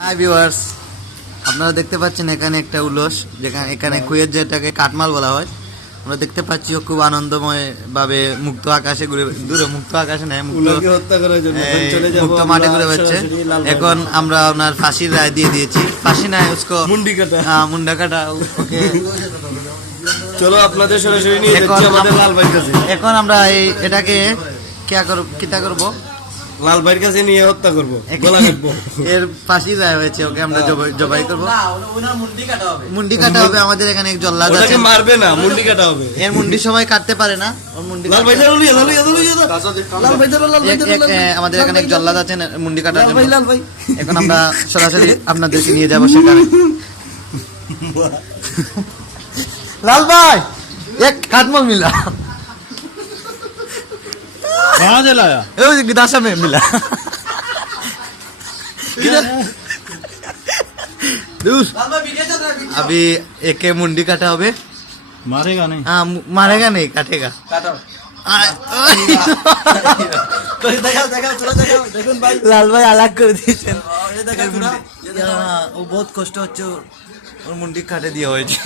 Hi viewers, আপনারা দেখতে পাচ্ছেন এখানে একটা উলস, যেখানে এখানে কুয়েত যেটাকে কাঠমাল বলা হয়। আমরা দেখতে পাচ্ছি ও খুব আনন্দময় ভাবে মুক্ত আকাশে ঘুরে, দূরে মুক্ত আকাশে নেয়, মুক্ত মাঠে ঘুরে বেড়াচ্ছে। এখন আমরা ওনার ফাঁসির রায় দিয়ে দিয়েছি। ফাঁসি নাই, উসকো মুন্ডা কাটা। ওকে, চলো আপনাদের সরাসরি নিয়ে যাচ্ছি আমাদের লাল ভাইয়ের কাছে। এখন আমরা এটাকে কিতা করব, লাল ভাইয়ের কাছে নিয়ে হত্যা করব, গলা কাটবো। এর ফাঁসি রায় হয়েছে, ওকে আমরা জবাই করব। মুন্ডি কাটা হবে। আমাদের এখানে এক জল্লাদ আছে, ওটাকে মারবে না, মুন্ডি কাটা হবে। এর মুন্ডি সবাই কাটতে পারে না। ওর মুন্ডি লাল ভাই লাল ভাই আমাদের এখানে এক জল্লাদ আছেন মুন্ডি কাটার জন্য। লাল ভাই এখন আমরা সরাসরি আপনাদেরকে নিয়ে যাব সেখানে। লাল ভাই, এক কাঠমাল মিলা कहाँ से लाया? गिदासा में मिला। अभी एक मुंडी काटा হবে। मारेगा नहीं? हाँ, मारेगा नहीं, काटेगा। লাল ভাই আলাগ করে দিয়েছেন। ও বহুত কষ্ট হচ্ছে, ওর মুন্ডি কাটে দিয়ে হয়েছে।